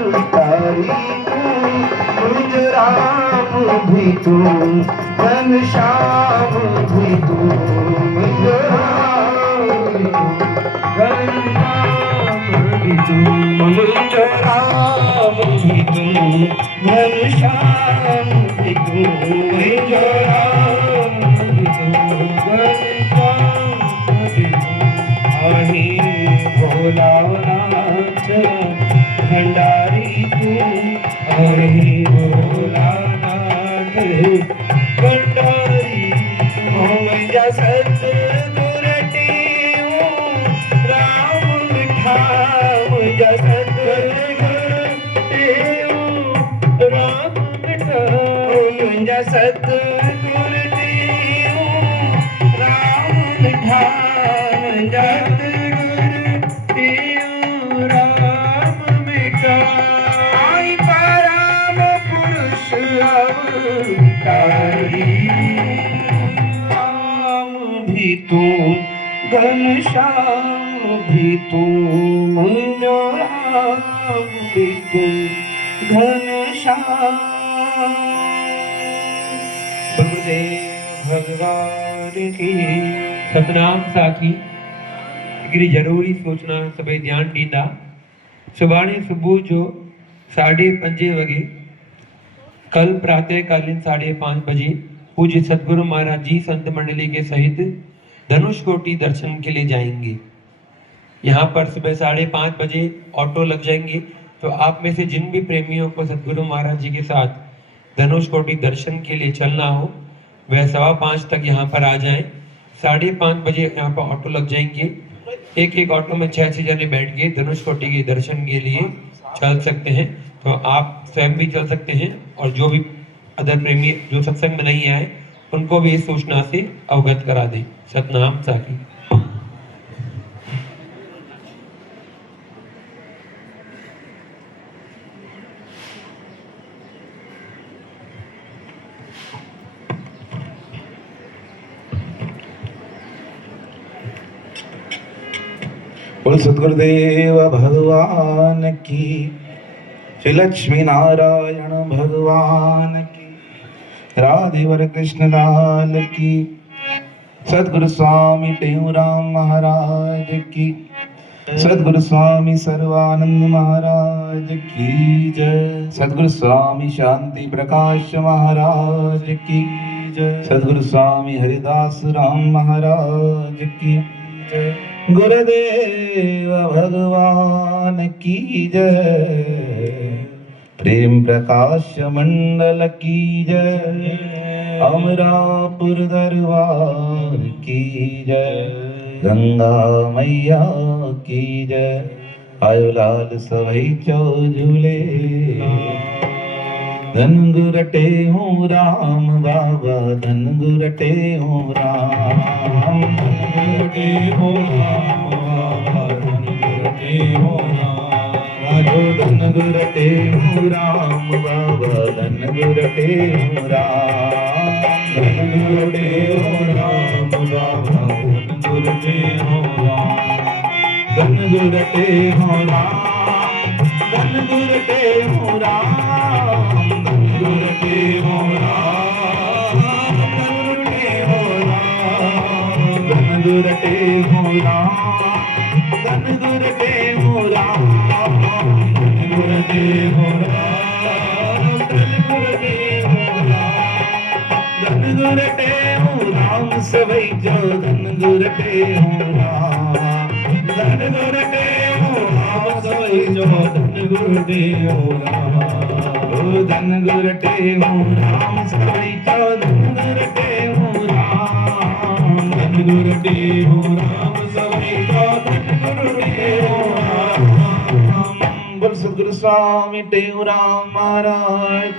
अवतारी तू, मुझ राम भी तू, घनश्याम भी तू, मुझ राम भी तू, घनश्याम भी तू, मुझ राम भी तू, घनश्याम भी तू, मुझ राम भी तू, घनश्याम भी तू। आही भोलानाथ भंडारी तू, आही भोलानाथ भंडारी तू, मुझा सतगुर टेऊ राम मिठा, मुझा सतगुर टेऊ राम मिठा, मुझा सतगुर टेऊ राम मिठा, मुझा आई परम पुरुष अवतारी, राम भी तू, घनश्याम भी तू, मुझो राम भी तू, घनश्याम। गुरुदेव भगवान की। सतनाम साखी हिकिड़ी ज़रूरी सूचना सभई ध्यान ॾींदा। सुभाणे सुबुह जो 5:30 वॻे कल प्रातःकालीन 5:30 बजे पूज्य सतगुरु महाराज जी संत मंडली के सहित धनुषकोटी दर्शन के लिए जाएंगे। यहाँ पर सुबह 5:30 बजे ऑटो लग जाएंगे, तो आप में से जिन भी प्रेमियों को सतगुरु महाराज जी के साथ धनुषकोटी दर्शन के लिए चलना हो वह 5:15 तक यहाँ पर आ जाएं। 5:30 बजे यहाँ पर ऑटो लग जाएंगे। एक ऑटो में 6 जने बैठ के धनुषकोटी के दर्शन के लिए चल सकते हैं। तो आप स्वयं भी चल सकते हैं और जो भी अदर प्रेमी जो सत्संग में नहीं आए उनको भी इस सूचना से अवगत करा दें। सतनाम साखी। बोल सद्गुरुदेव भगवान की, श्री लक्ष्मी नारायण भगवान की, राधेवर कृष्ण लाल की, सद्गुरु स्वामी टेऊराम महाराज की, सद्गुरु स्वामी सर्वानंद महाराज की जय, सद्गुरु स्वामी शांति प्रकाश महाराज की जय, सद्गुरु स्वामी हरिदास राम महाराज की जय, गुरुदेव भगवान की जय, प्रेम प्रकाश मंडल की जय, अमरापुर दरबार की जय, गंगा मैया की जय, आयो लाल सवई चौ झूले, धन गुरटे हूँ राम बाबा, धन गुरटे हूँ राम, धन गुरटे हूँ राम बाबा, धन गुरटे हूँ राम, राजो धन गुरटे हूँ राम बाबा, धन गुरटे हूँ राम, धन गुरटे हूँ राम बाबा, धन गुरटे हूँ राम, धन गुरटे हूँ राम, धन गुरटे हूँ राम, गुरटे हो राम, गुरटे हो राम, धन गुरटे हो राम, धन गुरटे हो राम, धन गुरटे हो राम, धन गुरटे हो राम, धन गुरटे हो राम, सवई जो धन गुरटे हो राम, धन गुरटे हो राम, सवई जो धन गुरटे हो राम, धन गुरटे हो राम, सवई जो धन गुरटे हो राम, धन गुरटे हो राम, सवई जो धन गुरटे हो राम। बोल सद्गुरु स्वामी टेऊराम महाराज।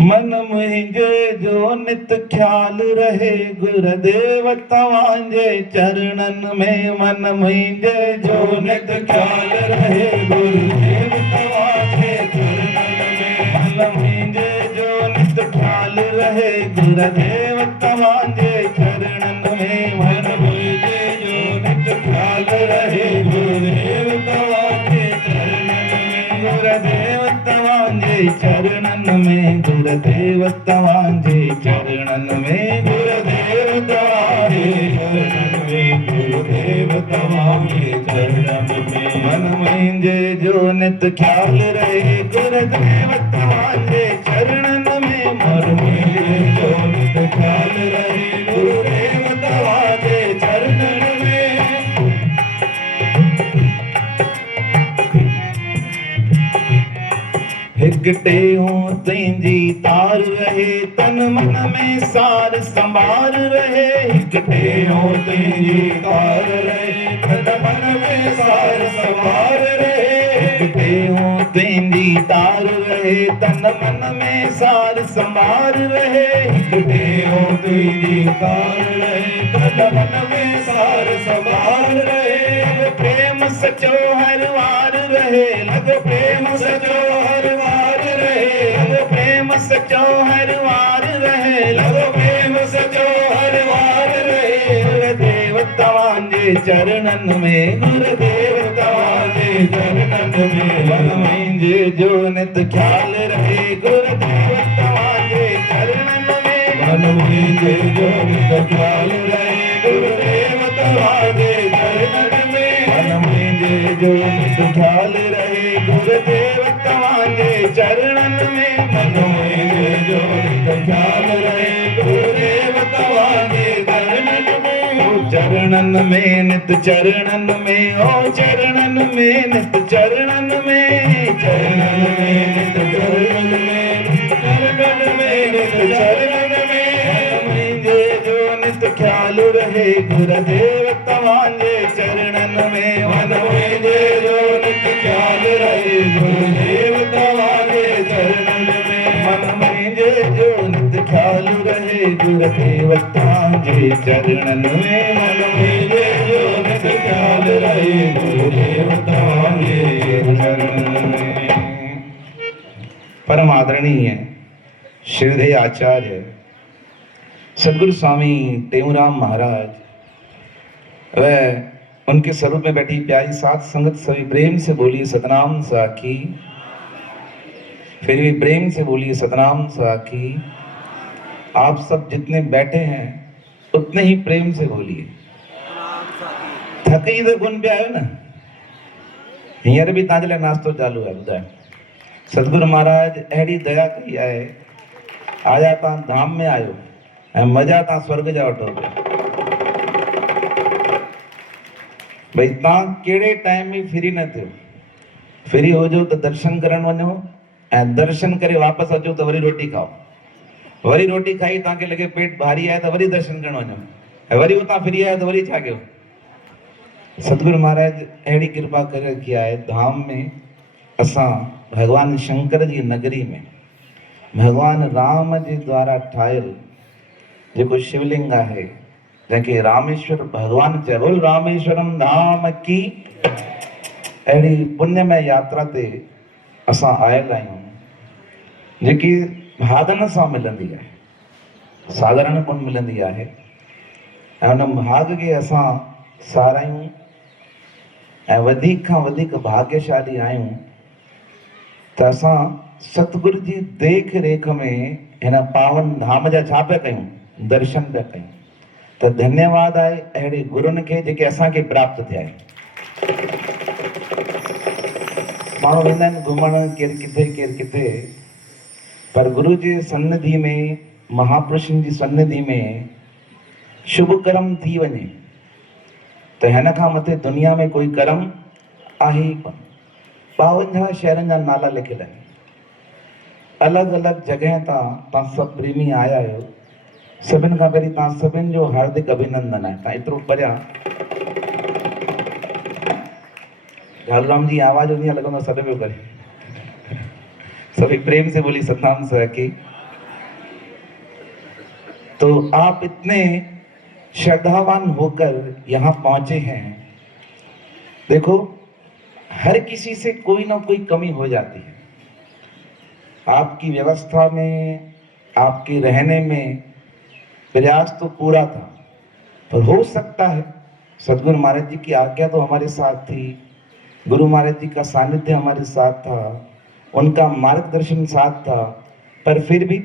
मन मुझे जो नित ख्याल रहे, गुरुदेव तवांजे चरणन में, मन मुझे जो नित ख्याल रहे, गुरुदेव तवांजे चरणन में, मन मुझे जो नित ख्याल रहे, गुरुदेव तवांजे चरणन में, मन मुझे जो नित चरणन में गुरुदेव तवांजे चरणन में गुरुदेव तवांजे चरणन में गुरुदेव तवांजे चरणन में मन मुंहिंजे जो नित ख्याल रहे गुरुदेव तवांजे चरणन में मन मुंहिंजे जो नित ख्याल रहे गुरुदेव तवांजे चरणन में हिकटे हूँ तुंहिंजी तार रहे तन मन में सार संभार रहे हिकटे हूँ तुंहिंजी तार रहे तन मन में सार संभार रहे हिकटे हूँ तुंहिंजी तार रहे तन मन में सार संभार रहे हिकटे हूँ तुंहिंजी तार रहे तन मन में सार संभार रहे प्रेम सचो हर वार रहे लग प्रेम सचो हर वार रहे लग प्रेम सचो हर वार रहे लग प्रेम सचो हर वार रहे गुरुदेव तवांजे चरणन में गुरुदेव तवांजे चरणन में मन मुंहिंजे जो नित ख्याल रहे गुरुदेव तवांजे चरणन में मन मुंहिंजे जो नित ख्याल रहे गुरुदेव तवांजे चरणन में मन मुंहिंजे जो नित ख्याल रहे गुरुदेव तवांजे चरणन में मन मुंहिंजे जो नित ख्याल रहे गुरुदेव तवांजे चरणन में ओ चरणन में नित चरणन में ओ चरणन में नित चरणन में चरणन में नित चरणन में चरणन में नित चरणन में मन मुंहिंजे जो नित ख्याल रहे गुरुदेव तवांजे चरणन में मन मुंहिंजे जो नित ख्याल रहे गुरुदेव तवांजे चरणन में मन मुंहिंजे जो नित ख्याल रहे गुरुदेव तवांजे चरणन में मन मुंहिंजे जो नित ख्याल रहे गुरुदेव तवांजे चरणन में। परम आदरणीय श्रीधेय आचार्य सदगुरु स्वामी टेऊराम महाराज व उनके स्वरूप में बैठी प्यारी सात संगत सभी प्रेम से बोलिए सतनाम साखी। फिर भी प्रेम से बोलिए सतनाम साखी। आप सब जितने बैठे हैं उतने ही प्रेम से बोलिए। थकी तो गुन पे आयो ना हींअर भी तव्हांजे लाइ नाश्तो चालू है ॿुधायो सतगुरु महाराज अहिड़ी दया कई आहे आया तव्हां धाम में आयो ऐं मज़ा तव्हां स्वर्ग जा वठो पिया भई तव्हां कहिड़े टाइम में फ्री न थियो फ्री हुजो त दर्शन करण वञो ऐं दर्शन करे वापसि अचो त वरी रोटी खाओ वरी रोटी खाई तव्हांखे लॻे पेट भारी आहे त वरी दर्शन करण वञो ऐं वरी उतां फ्री आयो त वरी छा कयो। सतगुरु महाराज अहिड़ी कृपा करे रखी आहे धाम में असां भगवान शंकर जी नगरी में भगवान राम जे द्वारा ठाहियल जेको शिवलिंग आहे जंहिंखे रामेश्वर भगवान चयो बोल रामेश्वरम धाम की अहिड़ी पुण्यमय यात्रा ते असां आयल आहियूं जेकी भागन सां मिलंदी आहे साधारण कोन मिलंदी आहे ऐं उन भाग खे असां सारायूं ऐं वधीक खां वधीक भाग्यशाली आहियूं त असां सतगुरु जी देख रेख में हिन पावन धाम जा छा पिया कयूं दर्शन पिया कयूं त धन्यवाद आहे अहिड़े गुरुनि खे जेके असांखे प्राप्त थिया आहिनि। माण्हू वेंदा आहिनि घुमण केरु किथे पर गुरु जी सन्निधि में महापुरुषनि जी सन्निधि में शुभ कर्म थी वञे त हिन खां मथे दुनिया में कोई कर्म आहे ई कोन। 52 शहरनि जा नाला लिखियल आहिनि अलॻि अलॻि जॻह तां तव्हां सभु प्रेमी आया आहियो सभिनि खां पहिरीं तव्हां सभिनि जो हार्दिक अभिनंदन आहे। तव्हां एतिरो परियां झालूराम जी आवाज़ हूंदी आहे लॻंदो सॾ पियो करे सभी प्रेम से बोली सतनाम साखी। तो आप इतने श्रद्धावान होकर यहाँ पहुंचे हैं। देखो हर किसी से कोई ना कोई कमी हो जाती है आपकी व्यवस्था में आपके रहने में प्रयास तो पूरा था पर हो सकता है सदगुरु महाराज जी की आज्ञा तो हमारे साथ थी गुरु महाराज जी का सानिध्य हमारे साथ था उनका मार्गदर्शन साथ था, पर फिर भी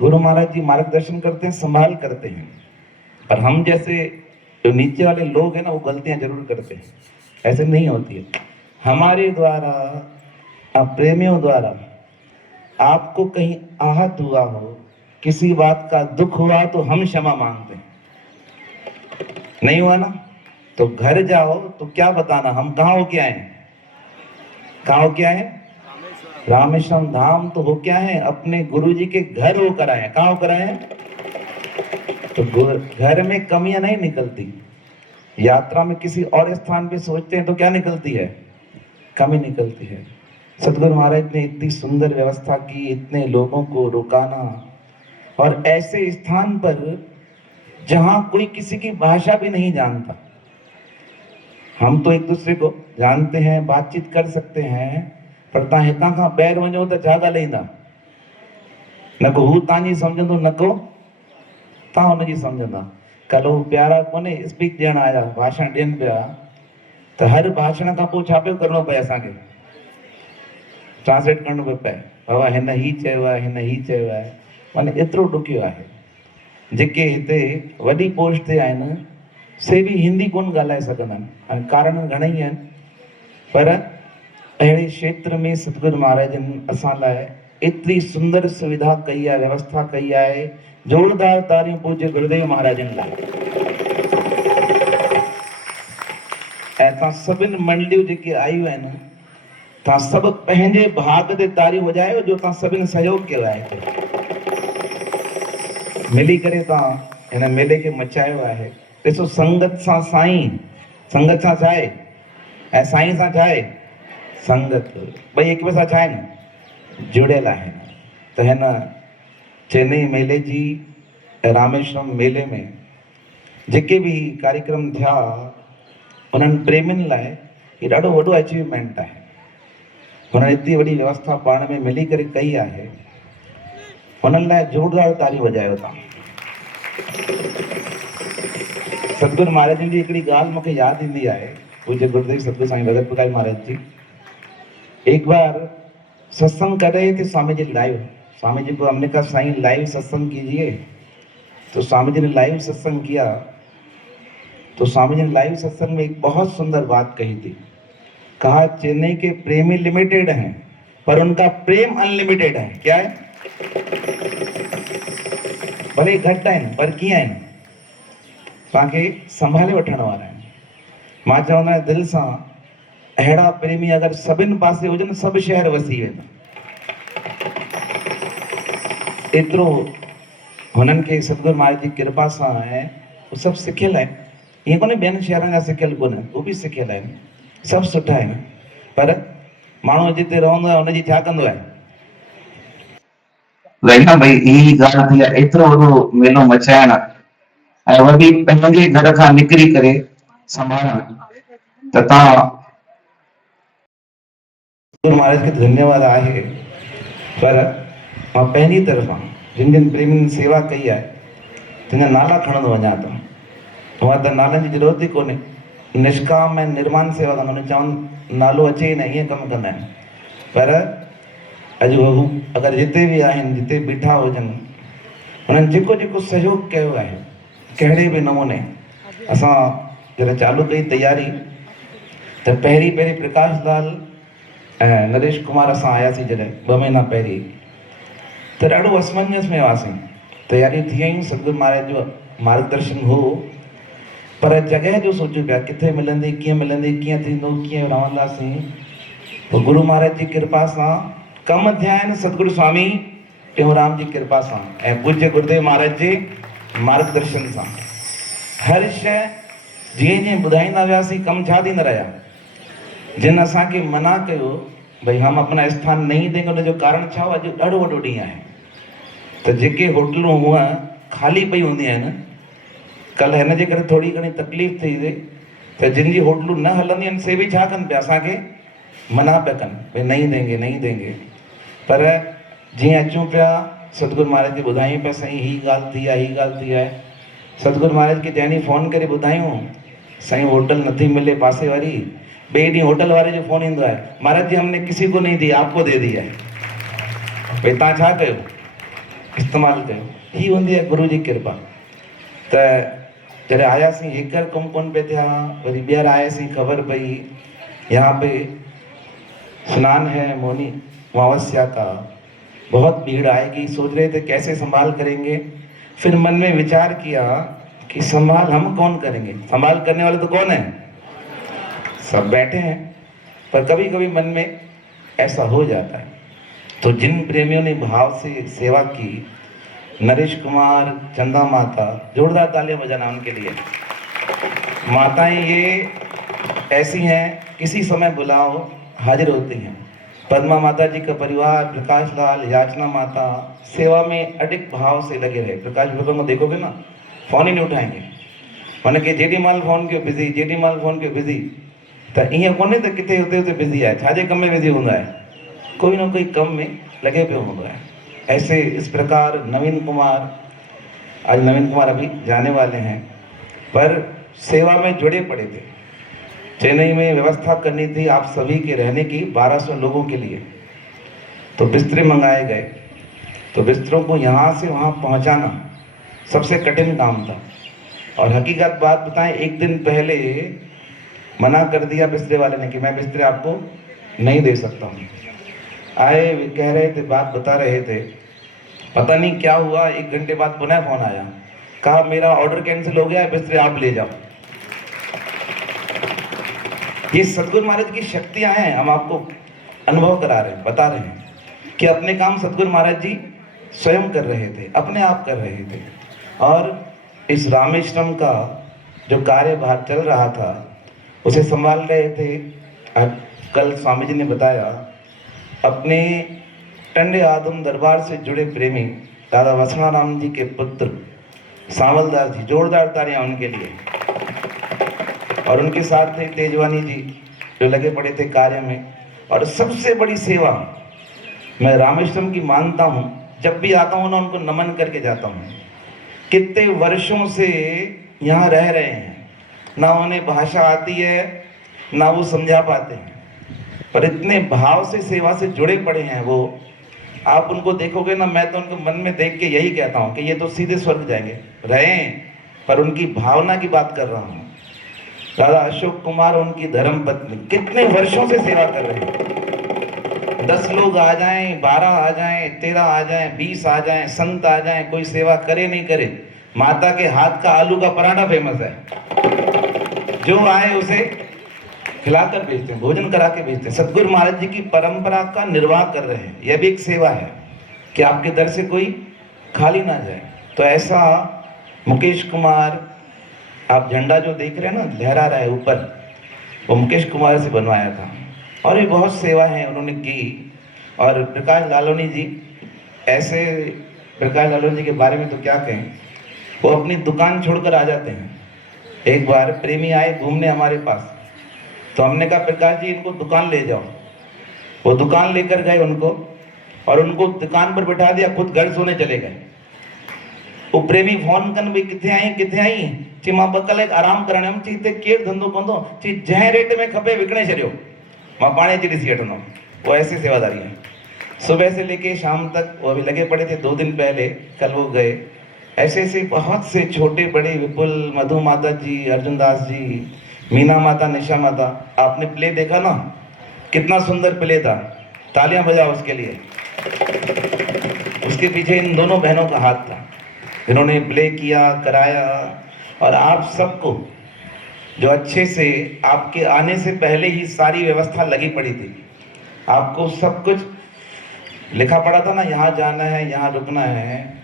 गुरु महाराज जी मार्गदर्शन करते हैं, संभाल करते हैं। पर हम जैसे जो नीचे वाले लोग हैं ना, वो गलतियां जरूर करते हैं, ऐसे नहीं होती है। हमारे द्वारा, प्रेमियों द्वारा आपको कहीं आहत हुआ हो, किसी बात का दुख हुआ, तो हम क्षमा मांगते हैं। नहीं हुआ ना, तो घर जाओ तो क्या बताना, हम कहाँ हो क्या है, कहाँ हो क्या है, रामेश्वरम धाम तो हो क्या है, अपने गुरु जी के घर होकर आए। कहाँ होकर आए? तो घर में कमियां नहीं निकलती। यात्रा में किसी और स्थान पे सोचते हैं तो क्या निकलती है, कमी निकलती है। सतगुरु महाराज ने इतनी सुंदर व्यवस्था की, इतने लोगों को रुकाना, और ऐसे स्थान पर जहां कोई किसी की भाषा भी नहीं जानता। हम तो एक दूसरे को जानते हैं, बातचीत कर सकते हैं, पर तव्हां हितां खां ॿाहिरि वञो त छा ॻाल्हाईंदा? न को हू तव्हांजी सम्झंदो, न को तव्हां हुनजी सम्झंदा। कल्ह हू प्यारा कोन्हे स्पीच ॾियण आया, भाषण ॾियनि पिया, त हर भाषण खां पोइ छा पियो करिणो पए असांखे? ट्रांसलेट करिणो पियो पए, बाबा हिन ही चयो आहे, हिन ही चयो आहे। माने एतिरो ॾुखियो आहे। जेके हिते वॾी पोस्ट ते आहिनि से बि हिंदी कोन ॻाल्हाए सघंदा आहिनि। हाणे कारण घणेई आहिनि, पर अहिड़े क्षेत्र में सतगुरु महाराजनि असां लाइ एतिरी सुंदर सुविधा कई आहे, व्यवस्था कई आहे। जोरदार तारियूं पूज्य गुरुदेव महाराजनि लाइ। ऐं तव्हां सभिनि मंडलियूं जेके आयूं आहिनि, तव्हां सभु पंहिंजे भाग ते तारियूं वॼायो जो तव्हां सभिनि सहयोग कयो आहे। मिली करे तव्हां हिन मेले खे मचायो आहे। ॾिसो, संगत सां साईं, संगत सां छा आहे, ऐं साईं सां छा आहे, संगत। ॿई हिक ॿिए सां छा आहिनि, जुड़ियल आहिनि। त हिन चेन्नई मेले जी, रामेश्वरम मेले में जेके बि कार्यक्रम थिया, उन्हनि प्रेमियुनि लाइ इहो ॾाढो वॾो अचीवमेंट आहे। हुननि एतिरी वॾी व्यवस्था पाण में मिली करे कई आहे, हुननि लाइ जोरदार तारियूं वॼायो तव्हां। सतगुरु महाराज जी हिकिड़ी ॻाल्हि मूंखे यादि ईंदी आहे। पूज्य गुरुदेव सतगुरु साईं भगत प्रकाश महाराज जी एक बार सत्संग कर रहे थे, स्वामी जी लाइव। स्वामी जी को हमने कहा साईं लाइव सत्संग कीजिए, तो स्वामी जी ने लाइव सत्संग किया। तो स्वामी जी ने लाइव सत्संग में एक बहुत सुंदर बात कही थी। कहा, चेन्नई के प्रेमी लिमिटेड हैं, पर उनका प्रेम अनलिमिटेड है। क्या है? भले घट आहिनि, पर कीअं आहिनि, तव्हांखे संभाले वठण वारा आहिनि। मां चवंदो आहियां दिलि सां, अहिड़ा प्रेमी अगरि सभिनि पासे हुजनि, सभु शहर वसी वेंदा। एतिरो हुननि खे सतगुरु महाराज जी कृपा सां आहे, उहे सभु सिखियल आहिनि। ईअं कोन्हे ॿियनि शहरनि जा सिखियल कोन्हे, उहे बि सिखियल आहिनि, सभु सुठा आहिनि। पर माण्हू जिते रहंदो आहे हुनजी छा कंदो आहे, वैना भाई ई ॻाल्हि थी आहे। एतिरो वॾो मेलो मचाइण ऐं वरी पंहिंजे घर खां निकिरी करे संभालण, त तव्हां गुरु महाराज खे धन्यवाद आहे। पर मां पंहिंजी तरफ़ां जिन जिन प्रेमियुनि सेवा कई आहे, तिन नाला खणंदो वञा थो। उहा त नालनि जी ज़रूरत ई कोन्हे, निष्काम ऐं निर्माण सेवा कंदा आहिनि। चवनि नालो अचे ई न, ईअं कमु कंदा आहिनि। पर अॼु हू अगरि जिते बि आहिनि, जिते बीठा हुजनि, हुननि जेको जेको सहयोग कयो आहे, कहिड़े बि नमूने असां जॾहिं चालू कई तयारी, त पहिरीं प्रकाश लाल ऐं नरेश कुमार असां आयासीं जॾहिं 2 महीना पहिरीं, त ॾाढो असमंजस में हुआसीं। तयारी थी वयूं, सतगुरु महाराज जो मार्गदर्शन हो, पर जॻह जो सोचियो पिया किथे मिलंदी, कीअं थींदो, कीअं रहंदासीं। पोइ गुरु महाराज जी कृपा सां कम थिया आहिनि, सतगुरु स्वामी टेऊंराम जी कृपा सां ऐं पूज्य गुरुदेव महाराज जे मार्गदर्शन सां। हर शइ जीअं जीअं ॿुधाईंदा वियासीं, कम छा थींदा रहिया। जिन असांखे मना कयो भई हम अपना स्थान नहीं देंगे, उनजो कारण छा हो, अॼु ॾाढो वॾो ॾींहुं आहे। त जेके होटलूं हूअं ख़ाली पई हूंदियूं आहिनि, कल्ह हिन जे करे थोरी घणी तकलीफ़ थी हुई, त जिन जी होटलूं न हलंदियूं आहिनि से बि छा कनि पिया, असांखे मना पिया कनि भई नहीं देंगे। पर जीअं अचूं पिया, सतगुरु महाराज जी ॿुधायूं पिया, साईं ही ॻाल्हि थी आहे। सतगुरु महाराज खे जंहिं ॾींहुं फ़ोन करे ॿुधायूं, साईं होटल नथी मिले पासे वारी, बेटी होटल वाले जो फोन ईंदो है, महाराज जी हमने किसी को नहीं दिया, आपको दे दिया है, भाई तव्हां छा कयो, इस्तेमालु कयो। ही हूंदी आहे गुरु जी कृपा। त जॾहिं आयासीं हेकर कमु कोन पे थिया, वरी ॿीहर आयासीं, ख़बर पई यहाँ पे स्नान है मौनी अमावस्या का, बहुत भीड़ आएगी। सोच रहे थे कैसे संभाल करेंगे, फिर मन में विचार किया कि संभाल हम कौन करेंगे, संभाल करने वाले तो कौन है, सब बैठे हैं। पर कभी कभी मन में ऐसा हो जाता है। तो जिन प्रेमियों ने भाव से सेवा की, नरेश कुमार, चंदा माता, जोरदार तालियां बजाना उनके लिए। माताएं ये ऐसी हैं, किसी समय बुलाओ हाजिर होती हैं। पद्मा माता जी का परिवार, प्रकाश लाल, याचना माता सेवा में अडिग भाव से लगे रहे। प्रकाश भगत को देखोगे ना, फोन ही नहीं उठाएंगे, माने कि जेडी माल फोन कयो बिज़ी, जेडी माल फोन कयो बिज़ी। त ईअं कोन्हे त किथे हुते हुते बिज़ी आहे, छाजे कम में बिज़ी हूंदो आहे, कोई ना कोई कम में लगे पियो हूंदो आहे। ऐसे इस प्रकार नवीन कुमार, आज नवीन कुमार अभी जाने वाले हैं, पर सेवा में जुड़े पड़े थे। चेन्नई में व्यवस्था करनी थी आप सभी के रहने की 1200 लोगों के लिए, तो बिस्तरे मंगाए गए। तो बिस्तरों को यहाँ से वहाँ पहुँचाना सबसे कठिन काम था। और हकीकत बात बताएं, एक दिन पहले मना कर दिया बिस्तरे वाले ने कि मैं बिस्तरे आपको नहीं दे सकता हूँ। आए, वे कह रहे थे, बात बता रहे थे, पता नहीं क्या हुआ, 1 घंटे बाद पुनः फोन आया, कहा मेरा ऑर्डर कैंसिल हो गया है, बिस्तरे आप ले जाओ। ये सतगुरु महाराज की शक्तियां हैं, हम आपको अनुभव करा रहे हैं, बता रहे हैं कि अपने काम सतगुरु महाराज जी स्वयं कर रहे थे, अपने आप कर रहे थे। और इस रामेश्वरम का जो कार्यभार चल रहा था उसे संभाल रहे थे। कल स्वामी जी ने बताया, अपने टंडे आदम दरबार से जुड़े प्रेमी दादा वसनाराम जी के पुत्र सांवलदास जी, जोरदार तालियां उनके लिए। और उनके साथ थे तेजवानी जी, जो लगे पड़े थे कार्य में। और सबसे बड़ी सेवा मैं रामेश्वरम की मानता हूँ, जब भी आता हूँ ना उनको नमन करके जाता हूँ। कितने वर्षों से यहाँ रह रहे हैं, ना उन्हें भाषा आती है ना वो समझा पाते हैं, पर इतने भाव से सेवा से जुड़े पड़े हैं वो। आप उनको देखोगे ना, मैं तो उनको मन में देख के यही कहता हूँ कि ये तो सीधे स्वर्ग जाएंगे, रहें, पर उनकी भावना की बात कर रहा हूँ। दादा अशोक कुमार, उनकी धर्म पत्नी कितने वर्षों से सेवा कर रहे हैं। 10 लोग आ जाएं, 12 आ जाएं, 13 आ जाएं, 20 आ जाएं, संत आ जाएं, कोई सेवा करे नहीं करे, माता के हाथ का आलू का पराठा फेमस है। जो आए उसे खिलाकर भेजते हैं, भोजन करा के भेजते हैं। सतगुरु महाराज जी की परंपरा का निर्वाह कर रहे हैं। यह भी एक सेवा है कि आपके दर से कोई खाली ना जाए। तो ऐसा मुकेश कुमार, आप झंडा जो देख रहे हैं ना लहरा रहा है ऊपर, वो मुकेश कुमार से बनवाया था। और भी बहुत सेवा है उन्होंने की। और प्रकाश लालोनी जी, ऐसे प्रकाश लालोनी जी के बारे में तो क्या कहें, वो अपनी दुकान छोड़कर आ जाते हैं। एक बार प्रेमी आए घूमने हमारे पास, तो हमने कहा प्रकाश जी इनको दुकान ले जाओ। वो दुकान लेकर गए उनको, और उनको दुकान पर बैठा दिया, खुद घर सोने चले गए। वो प्रेमी फोन कन, भाई किथे आई किथे आई, ची मां 2 कलाक आराम करण में, ची हिते केर धंधो कंदो, ची जंहिं रेट में खपे विकणे छॾियो, मां पाणे अची ॾिसी वठंदुमि। वो ऐसी सेवादारी है। सुबह से लेके शाम तक वो अभी लगे पड़े थे। 2 दिन पहले कल वो गए। ऐसे ऐसे बहुत से छोटे बड़े, विपुल, मधु माता जी, अर्जुन दास जी, मीना माता, निशा माता। आपने प्ले देखा ना, कितना सुंदर प्ले था, तालियां बजाओ उसके लिए। उसके पीछे इन दोनों बहनों का हाथ था, जिन्होंने प्ले किया, कराया। और आप सबको जो अच्छे से, आपके आने से पहले ही सारी व्यवस्था लगी पड़ी थी, आपको सब कुछ लिखा पड़ा था ना, यहाँ जाना है, यहाँ रुकना है।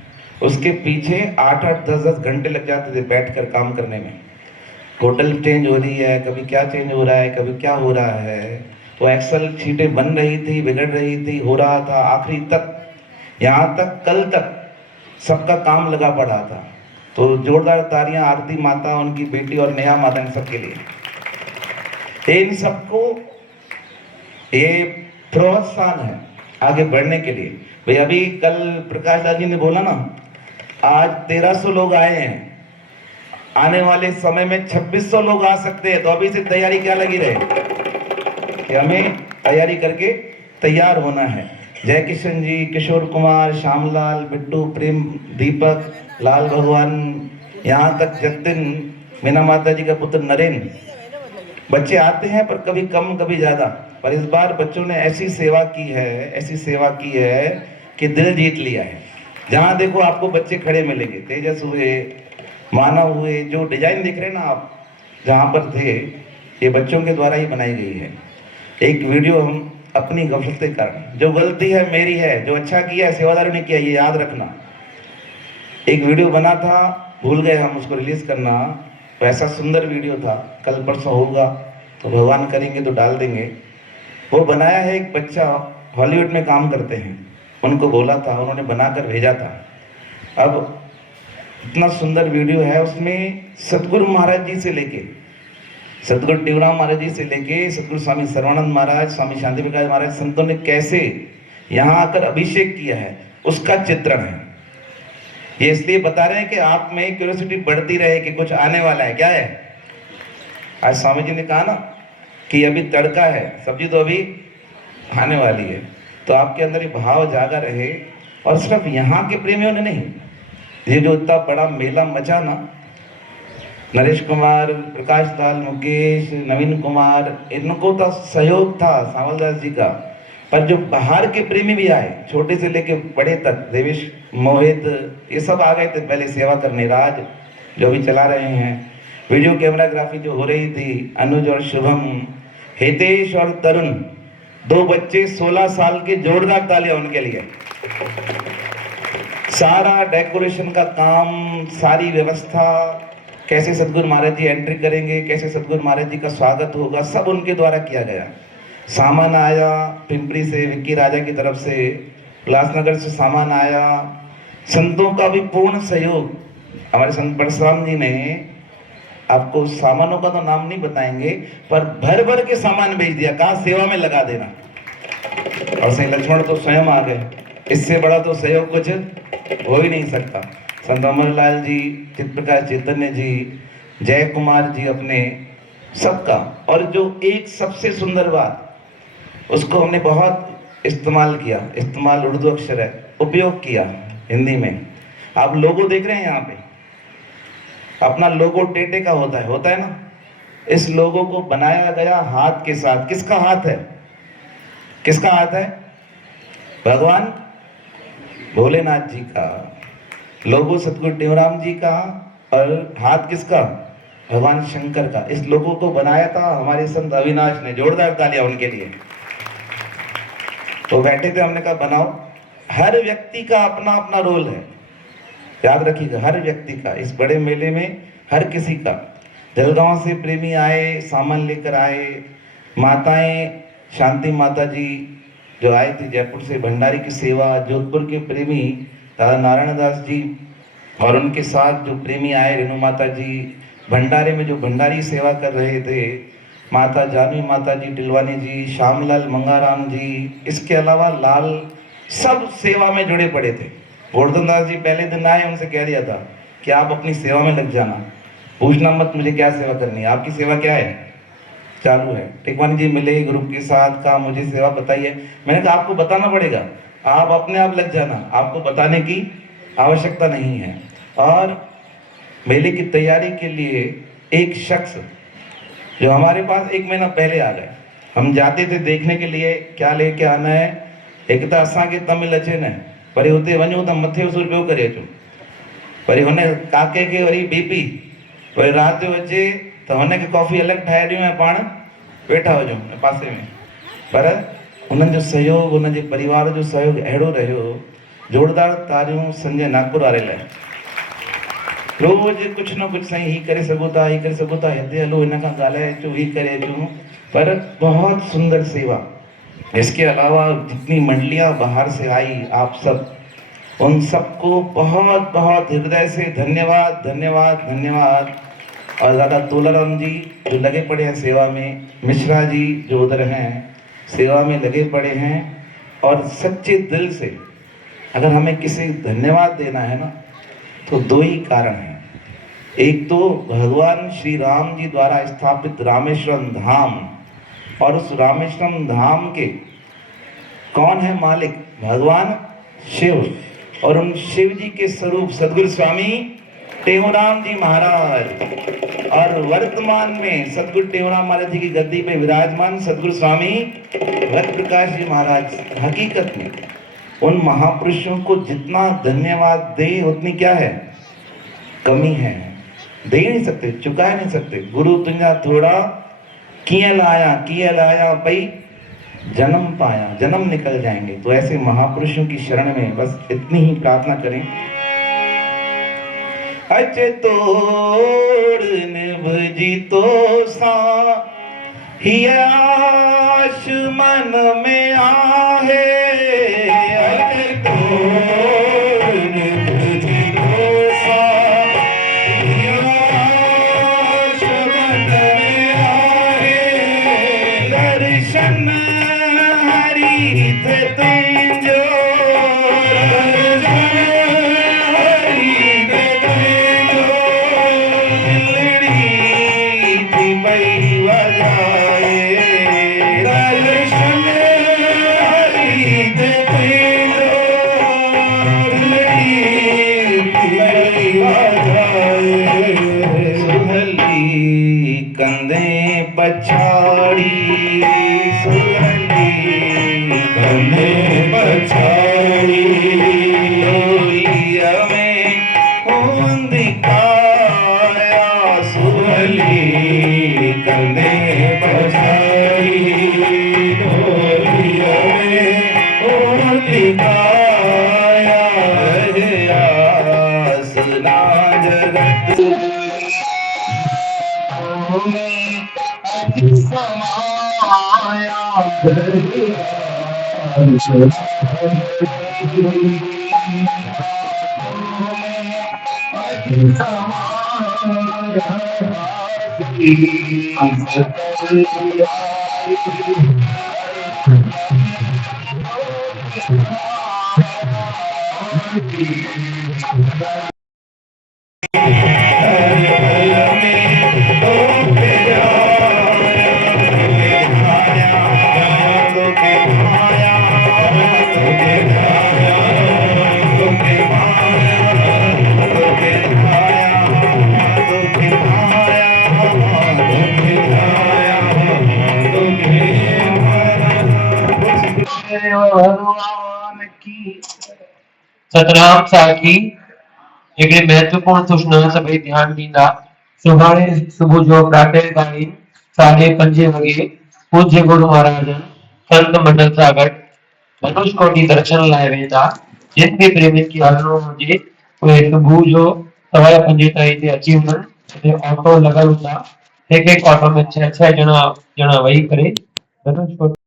उसके पीछे 8-8, 10-10 घंटे लग जाते थे बैठकर काम करने में। होटल चेंज हो रही है, कभी क्या चेंज हो रहा है, कभी क्या हो रहा है। तो एक्सेल शीटें बन रही थी, बिगड़ रही थी, हो रहा था, आखिरी तक, यहाँ तक कल तक सबका काम लगा पड़ा था। तो जोरदार तालियां आरती माता, उनकी बेटी और नेहा माता, इन सबके लिए। इन सबको ये प्रोत्साहन है आगे बढ़ने के लिए। भाई अभी कल प्रकाश लाल जी ने बोला ना, आज 1300 लोग आए हैं, आने वाले समय में 2600 लोग आ सकते हैं। तो अभी से तैयारी क्या लगी रहे। कि हमें तैयारी करके तैयार होना है। जय किशन जी, किशोर कुमार, श्यामलाल, बिट्टू, प्रेम, दीपक, लाल भगवान, यहाँ तक जतिन, मीना माता जी का पुत्र नरेंद्र, बच्चे आते हैं पर कभी कम कभी ज्यादा। पर इस बार बच्चों ने ऐसी सेवा की है, ऐसी सेवा की है कि दिल जीत लिया है। जहाँ देखो आपको बच्चे खड़े मिलेंगे, तेजस हुए, मानव हुए, जो डिजाइन देख रहे हैं ना आप जहाँ पर थे, ये बच्चों के द्वारा ही बनाई गई है। एक वीडियो हम अपनी गलती के कारण, जो गलती है मेरी है, जो अच्छा किया है सेवादारों ने किया, ये याद रखना। एक वीडियो बना था, भूल गए हम उसको रिलीज करना, वैसा सुंदर वीडियो था, कल परसों होगा तो भगवान करेंगे तो डाल देंगे। वो बनाया है एक बच्चा, हॉलीवुड में काम करते हैं, उनको बोला था, उन्होंने बनाकर भेजा था। अब इतना सुंदर वीडियो है, उसमें सतगुरु महाराज जी से लेके, सतगुरु टिवराम महाराज जी से लेके सतगुरु स्वामी सर्वानंद महाराज, स्वामी शांति प्रकाश महाराज, संतों ने कैसे यहाँ आकर अभिषेक किया है उसका चित्रण है। ये इसलिए बता रहे हैं कि आप में क्यूरियोसिटी बढ़ती रहे कि कुछ आने वाला है। क्या है? आज स्वामी जी ने कहा ना कि अभी तड़का है, सब्जी तो अभी आने वाली है, तो आपके अंदर ये भाव जागा रहे। और सिर्फ यहाँ के प्रेमियों ने नहीं, ये जो इतना बड़ा मेला मचा ना, नरेश कुमार, प्रकाश लाल, मुकेश, नवीन कुमार, इनको तो सहयोग था सावलदास जी का, पर जो बाहर के प्रेमी भी आए, छोटे से लेके बड़े तक, देवेश, मोहित, ये सब आ गए थे पहले सेवा करने। राज जो भी चला रहे हैं, वीडियो कैमराग्राफी जो हो रही थी, अनुज और शुभम, हितेश और तरुण, 2 बच्चे 16 साल के, जोरदार तालियां उनके लिए। सारा डेकोरेशन का काम, सारी व्यवस्था, कैसे सतगुरु महाराज जी एंट्री करेंगे, कैसे सतगुरु महाराज जी का स्वागत होगा, सब उनके द्वारा किया गया। सामान आया पिंपरी से, विक्की राजा की तरफ से, उल्लासनगर से सामान आया, संतों का भी पूर्ण सहयोग। हमारे संत परशुराम जी ने, आपको सामानों का तो नाम नहीं बताएंगे, पर भर भर के सामान भेज दिया, कहा सेवा में लगा देना। और सही लक्ष्मण तो स्वयं आ गए, इससे बड़ा तो सहयोग कुछ हो ही नहीं सकता। संत अमरलाल जी, चित्रप्रकाश चैतन्य जी, जय कुमार जी, अपने सबका। और जो एक सबसे सुंदर बात, उसको हमने बहुत इस्तेमाल किया, इस्तेमाल उर्दू अक्षर है, उपयोग किया हिंदी में। आप लोगो देख रहे हैं यहाँ पे, अपना लोगो टेटे का होता है ना, इस लोगो को बनाया गया हाथ के साथ। किसका हाथ है? किसका हाथ है? भगवान भोलेनाथ जी का। लोगो सतगुरु टिवराम जी का, और हाथ किसका? भगवान शंकर का। इस लोगो को बनाया था हमारे संत अविनाश ने, जोरदार तालियां उनके लिए। तो बैठे थे, हमने कहा बनाओ। हर व्यक्ति का अपना अपना रोल है, याद रखिएगा, हर व्यक्ति का। इस बड़े मेले में हर किसी का। जलगांव से प्रेमी आए, सामान लेकर आए, माताएं, शांति माता जी जो आए थे जयपुर से, भंडारी की सेवा, जोधपुर के प्रेमी दादा नारायण दास जी, और उनके साथ जो प्रेमी आए, रेणु माता जी, भंडारे में जो भंडारी सेवा कर रहे थे, माता जानवी माता जी, टिलवानी जी, श्यामलाल मंगाराम जी, इसके अलावा लाल, सब सेवा में जुड़े पड़े थे। गोवर्धन दास जी पहले दिन आए, उनसे कह दिया था कि आप अपनी सेवा में लग जाना, पूछना मत मुझे क्या सेवा करनी है, आपकी सेवा क्या है, चालू है। टिकवानी जी मिले ग्रुप के साथ, कहा मुझे सेवा बताइए। मैंने कहा आपको बताना पड़ेगा, आप अपने आप लग जाना, आपको बताने की आवश्यकता नहीं है। और मेले की तैयारी के लिए एक शख्स जो हमारे पास 1 महीना पहले आ गए, हम जाते थे देखने के लिए क्या लेके आना है। एक तो असांखे तमिल अचे न, वरी हुते वञूं त मथे वसूल पियो करे अचूं, वरी हुन काके खे वरी बीपी, वरी राति जो अचे त हुनखे कॉफ़ी अलॻि ठाहे ॾियूं ऐं पाण वेठा हुजूं पासे में। पर उन्हनि जो सहयोग, उनजे परिवार जो सहयोग अहिड़ो रहियो। जोरदार तारियूं संजय नागपुर वारे लाइ। रोज़ कुछ न कुछ साईं ही करे सघो था, ही करे सघो था, हिते हलो हिन खां ॻाल्हाए अचूं, ही करे अचूं, पर बहुत सुंदर सेवा। इसके अलावा जितनी मंडलियां बाहर से आई, आप सब, उन सबको बहुत बहुत हृदय से धन्यवाद, धन्यवाद, धन्यवाद। और दादा तोलाराम जी जो लगे पड़े हैं सेवा में, मिश्रा जी जो उधर हैं सेवा में लगे पड़े हैं। और सच्चे दिल से अगर हमें किसी धन्यवाद देना है ना, तो 2 ही कारण हैं। एक तो भगवान श्री राम जी द्वारा स्थापित रामेश्वरम धाम, और उस रामेश्वरम धाम के कौन है मालिक? भगवान शिव। और उन शिव जी के स्वरूप सदगुरु स्वामी टेहूराम जी महाराज, और वर्तमान में सदगुरु टेहूराम महाराज जी की गद्दी पे विराजमान सदगुरु स्वामी रक्त प्रकाश जी महाराज। हकीकत में उन महापुरुषों को जितना धन्यवाद दे उतनी क्या है, कमी है। दे ही नहीं सकते, चुका ही नहीं सकते। गुरु तुझा थोड़ा किए लाया भाई, जन्म पाया, जन्म निकल जाएंगे। तो ऐसे महापुरुषों की शरण में बस इतनी ही प्रार्थना करें। अचे तोड़ निभजी तो सा ही आश मन में आहे। अचे तोड़ निभजी तो सा ही आश मन में आहे। दर्शन हरि ते तुझो, दर्शन हरि ते तुझो। दिलड़ी थी पई वजाए, दर्शन हरि ते तुझो। दिलड़ी थी पई वजाए। सुहली कंधे पछाड़ी, सुहली कंधे पछाड़ी। लोहिया में खून दिखाया, सुहली कंधे पछाड़ी। लोहिया में खून दिखाया। आसना जगत सतनाम साखी हिकिड़ी महत्वपूर्ण सूचना सभई ध्यान ॾींदा। सुभाणे सुबुह जो प्रातःकालीन 5:30 वॻे पूज्य गुरु महाराज संत मंडल सां गॾु धनुषकोटी दर्शन लाइ वेंदा। जिन भी प्रेमी खे हलणो हुजे उहे सुबुह जो 5:15 ताईं ते अची वञनि। हिते ऑटो लॻल हूंदा, हिक हिक ऑटो में 6 ॼणा वेही करे धनुषकोटी